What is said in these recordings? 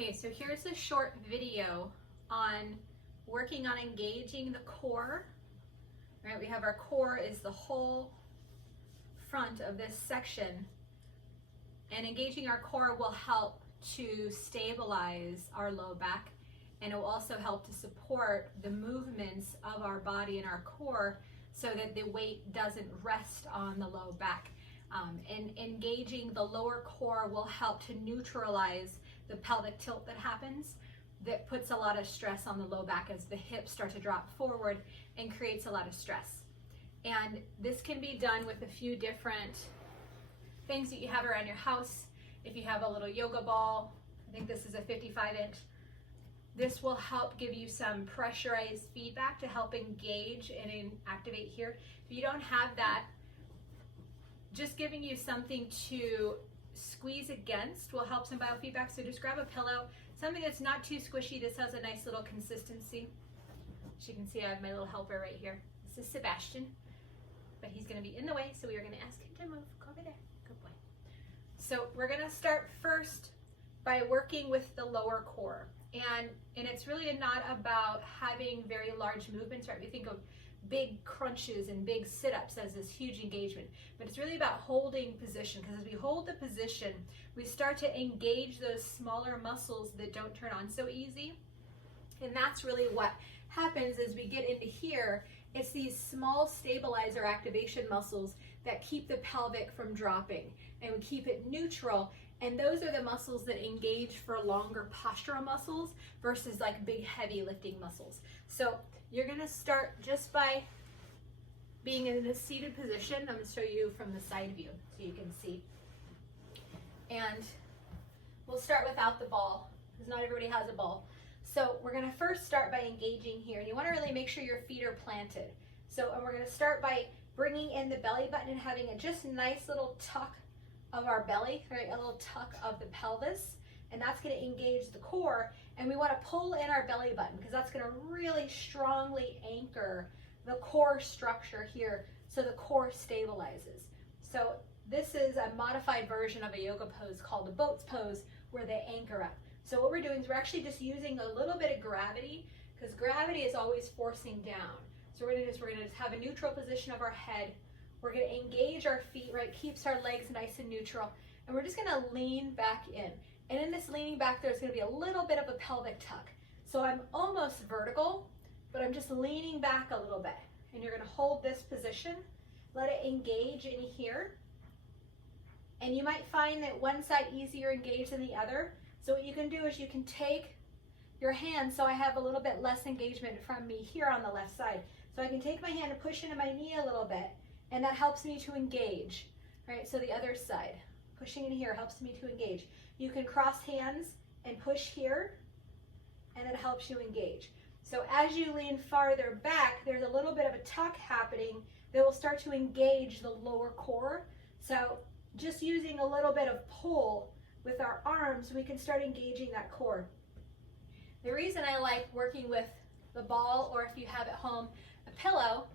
Okay, so here's a short video on working on engaging the core. Right, we have our core is the whole front of this section, and engaging our core will help to stabilize our low back, and it will also help to support the movements of our body and our core so that the weight doesn't rest on the low back. And engaging the lower core will help to neutralize the pelvic tilt that happens, that puts a lot of stress on the low back as the hips start to drop forward and creates a lot of stress. And this can be done with a few different things that you have around your house. If you have a little yoga ball, I think this is a 55-inch, this will help give you some pressurized feedback to help engage and activate here. If you don't have that, just giving you something to squeeze against will help some biofeedback. So just grab a pillow, something that's not too squishy. This has a nice little consistency. As you can see, I have my little helper right here. This is Sebastian, but he's going to be in the way, so we are going to ask him to move. Go over there. Good boy. So we're going to start first by working with the lower core. And it's really not about having very large movements, right? We think of big crunches and big sit-ups as this huge engagement, but it's really about holding position, because as we hold the position, we start to engage those smaller muscles that don't turn on so easy. And that's really what happens as we get into here. It's these small stabilizer activation muscles that keep the pelvic from dropping, and we keep it neutral. And those are the muscles that engage for longer postural muscles versus like big heavy lifting muscles. So you're gonna start just by being in a seated position. I'm gonna show you from the side view so you can see. And we'll start without the ball, because not everybody has a ball. So we're gonna first start by engaging here, and you wanna really make sure your feet are planted. So, and we're gonna start by bringing in the belly button and having a just nice little tuck of our belly, right? A little tuck of the pelvis, and that's going to engage the core. And we want to pull in our belly button, because that's going to really strongly anchor the core structure here, so the core stabilizes. So this is a modified version of a yoga pose called the boat's pose, where they anchor up. So what we're doing is we're actually just using a little bit of gravity, because gravity is always forcing down. So we're going to just have a neutral position of our head. We're going to engage our feet, right? Keeps our legs nice and neutral. And we're just going to lean back in. And in this leaning back, there's going to be a little bit of a pelvic tuck. So I'm almost vertical, but I'm just leaning back a little bit. And you're going to hold this position, let it engage in here. And you might find that one side easier engaged than the other. So what you can do is you can take your hand, so I have a little bit less engagement from me here on the left side. So I can take my hand and push into my knee a little bit, and that helps me to engage, right? So the other side, pushing in here helps me to engage. You can cross hands and push here, and it helps you engage. So as you lean farther back, there's a little bit of a tuck happening that will start to engage the lower core. So just using a little bit of pull with our arms, we can start engaging that core. The reason I like working with the ball, or if you have at home a pillow,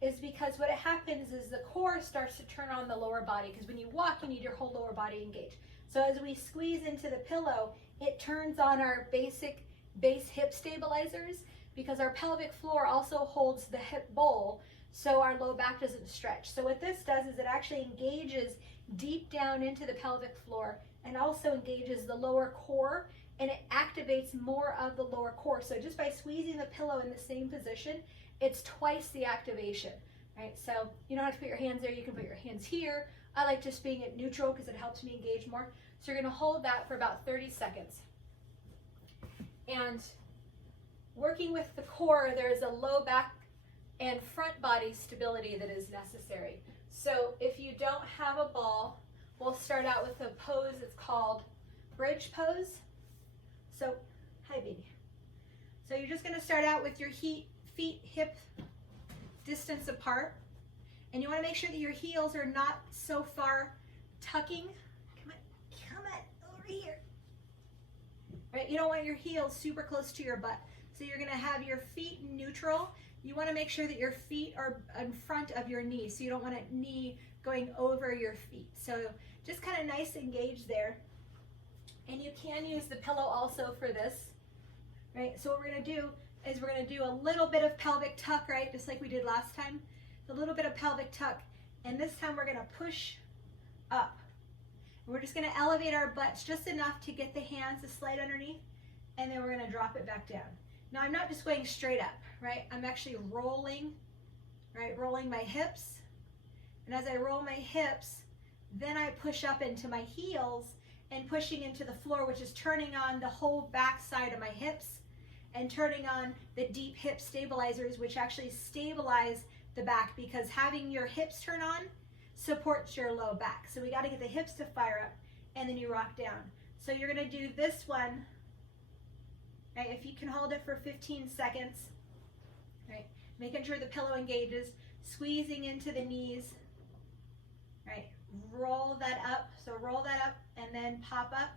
is because what happens is the core starts to turn on the lower body, because when you walk, you need your whole lower body engaged. So as we squeeze into the pillow, it turns on our basic base hip stabilizers, because our pelvic floor also holds the hip bowl, so our low back doesn't stretch. So what this does is it actually engages deep down into the pelvic floor, and also engages the lower core, and it activates more of the lower core. So just by squeezing the pillow in the same position, it's twice the activation, right? So you don't have to put your hands there, you can put your hands here. I like just being at neutral because it helps me engage more. So you're gonna hold that for about 30 seconds. And working with the core, there's a low back and front body stability that is necessary. So if you don't have a ball, we'll start out with a pose that's called bridge pose. So, hi baby. So you're just gonna start out with your feet hip distance apart, and you want to make sure that your heels are not so far tucking. Come on, over here. Right? You don't want your heels super close to your butt. So you're gonna have your feet neutral. You want to make sure that your feet are in front of your knees, so you don't want a knee going over your feet. So just kind of nice engage there. And you can use the pillow also for this, right? So what we're gonna do is we're gonna do a little bit of pelvic tuck, right? Just like we did last time. A little bit of pelvic tuck. And this time we're gonna push up. We're just gonna elevate our butts just enough to get the hands to slide underneath, and then we're gonna drop it back down. Now I'm not just going straight up, right? I'm actually rolling, right? Rolling my hips. And as I roll my hips, then I push up into my heels and pushing into the floor, which is turning on the whole back side of my hips and turning on the deep hip stabilizers, which actually stabilize the back, because having your hips turn on supports your low back. So we got to get the hips to fire up, and then you rock down. So you're going to do this one, right? If you can hold it for 15 seconds, right? Making sure the pillow engages, squeezing into the knees, right? Roll that up. So roll that up and then pop up.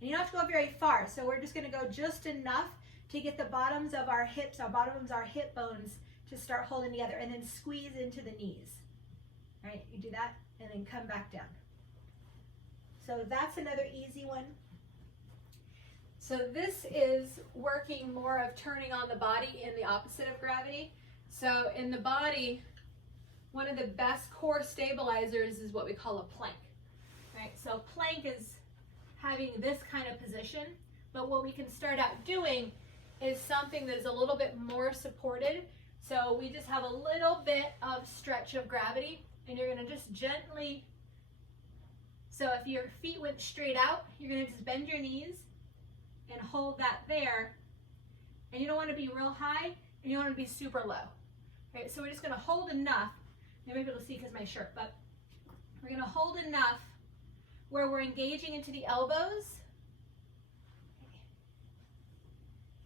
And you don't have to go very far. So we're just going to go just enough to get the bottoms of our hips, our hip bones to start holding together, and then squeeze into the knees. Right? You do that and then come back down. So that's another easy one. So this is working more of turning on the body in the opposite of gravity. So in the body, one of the best core stabilizers is what we call a plank. Right? So plank is having this kind of position, but what we can start out doing is something that is a little bit more supported. So we just have a little bit of stretch of gravity, and you're going to just gently, so if your feet went straight out, you're going to just bend your knees and hold that there. And you don't want to be real high, and you don't want to be super low. Okay, so we're just going to hold enough. Maybe you'll see because my shirt, but we're going to hold enough where we're engaging into the elbows.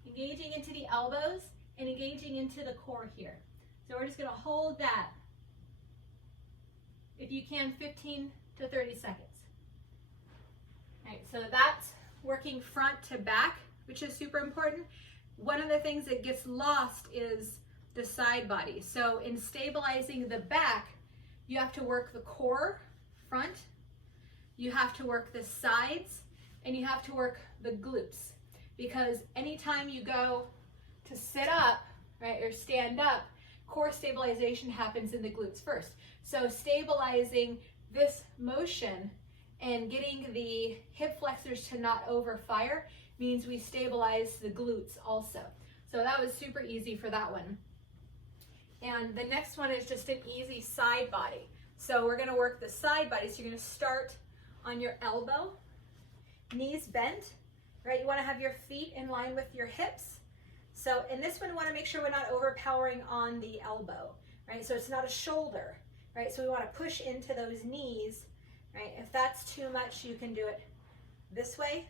Engaging into the elbows and engaging into the core here. So we're just going to hold that, if you can, 15 to 30 seconds. All right, so that's working front to back, which is super important. One of the things that gets lost is the side body. So in stabilizing the back, you have to work the core, front, you have to work the sides, and you have to work the glutes. Because anytime you go to sit up, right, or stand up, core stabilization happens in the glutes first. So stabilizing this motion and getting the hip flexors to not overfire means we stabilize the glutes also. So that was super easy for that one. And the next one is just an easy side body. So we're gonna work the side body. So you're gonna start on your elbow, knees bent, right? You wanna have your feet in line with your hips. So in this one, we wanna make sure we're not overpowering on the elbow, right? So it's not a shoulder, right? So we wanna push into those knees, right? If that's too much, you can do it this way,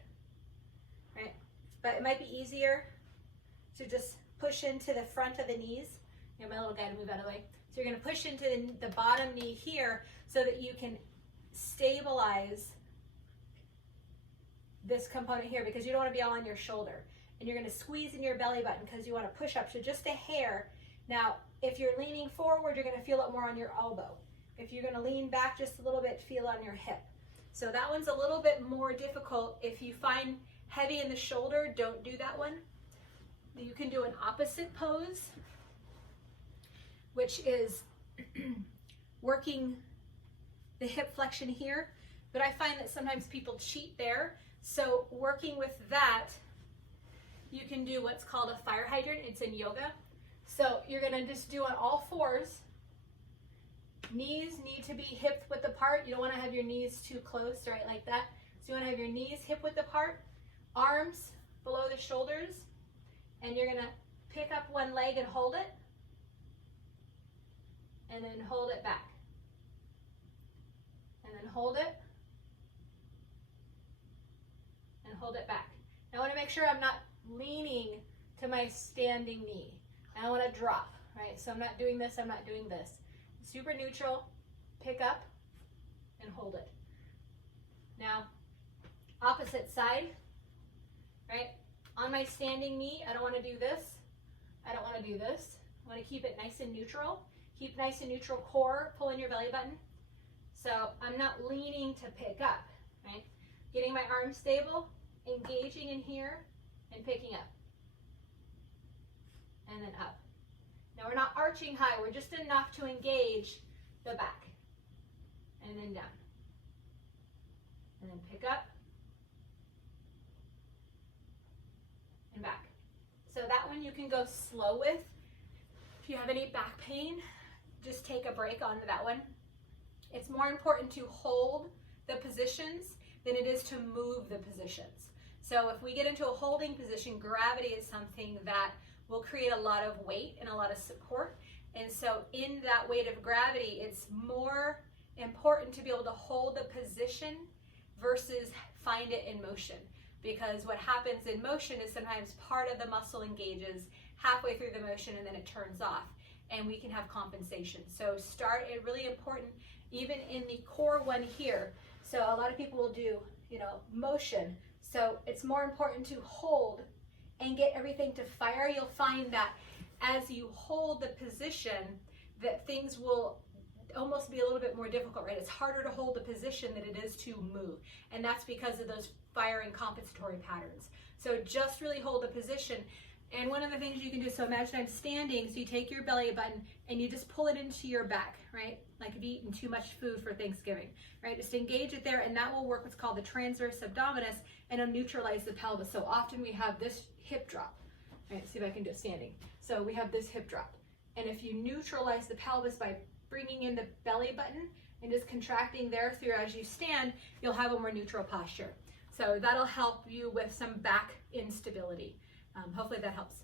right? But it might be easier to just push into the front of the knees. Get my little guy to move out of the way. So you're gonna push into the bottom knee here so that you can stabilize this component here, because you don't want to be all on your shoulder. And you're going to squeeze in your belly button because you want to push up to just a hair. Now, if you're leaning forward, you're going to feel it more on your elbow. If you're going to lean back just a little bit, feel it on your hip. So that one's a little bit more difficult. If you find heavy in the shoulder, don't do that one. You can do an opposite pose, which is working the hip flexion here. But I find that sometimes people cheat there. So working with that, you can do what's called a fire hydrant. It's in yoga. So you're gonna just do on all fours. Knees need to be hip width apart. You don't wanna have your knees too close, right, like that. So you wanna have your knees hip width apart, arms below the shoulders, and you're gonna pick up one leg and hold it, and then hold it back. And then hold it, and hold it back. Now I want to make sure I'm not leaning to my standing knee. I want to drop, right? So I'm not doing this, I'm not doing this. Super neutral, pick up, and hold it. Now, opposite side, right? On my standing knee, I don't want to do this. I don't want to do this. I want to keep it nice and neutral. Keep nice and neutral core, pull in your belly button. So I'm not leaning to pick up, right? getting my arms stable, engaging in here, and picking up. And then up. Now we're not arching high, we're just enough to engage the back. And then down. And then pick up. And back. So that one you can go slow with. If you have any back pain, just take a break on that one. It's more important to hold the positions than it is to move the positions. So if we get into a holding position, gravity is something that will create a lot of weight and a lot of support. And so in that weight of gravity, it's more important to be able to hold the position versus find it in motion. Because what happens in motion is sometimes part of the muscle engages halfway through the motion and then it turns off, and we can have compensation. So start it really important, even in the core one here. So a lot of people will do, motion. So it's more important to hold and get everything to fire. You'll find that as you hold the position, that things will almost be a little bit more difficult, right? It's harder to hold the position than it is to move. And that's because of those firing compensatory patterns. So just really hold the position. And one of the things you can do, so imagine I'm standing, so you take your belly button and you just pull it into your back, right? Like if you've eaten too much food for Thanksgiving, right? Just engage it there, and that will work what's called the transverse abdominis, and it'll neutralize the pelvis. So often we have this hip drop, right? See if I can do it standing. So we have this hip drop. And if you neutralize the pelvis by bringing in the belly button and just contracting there through as you stand, you'll have a more neutral posture. So that'll help you with some back instability. Hopefully that helps.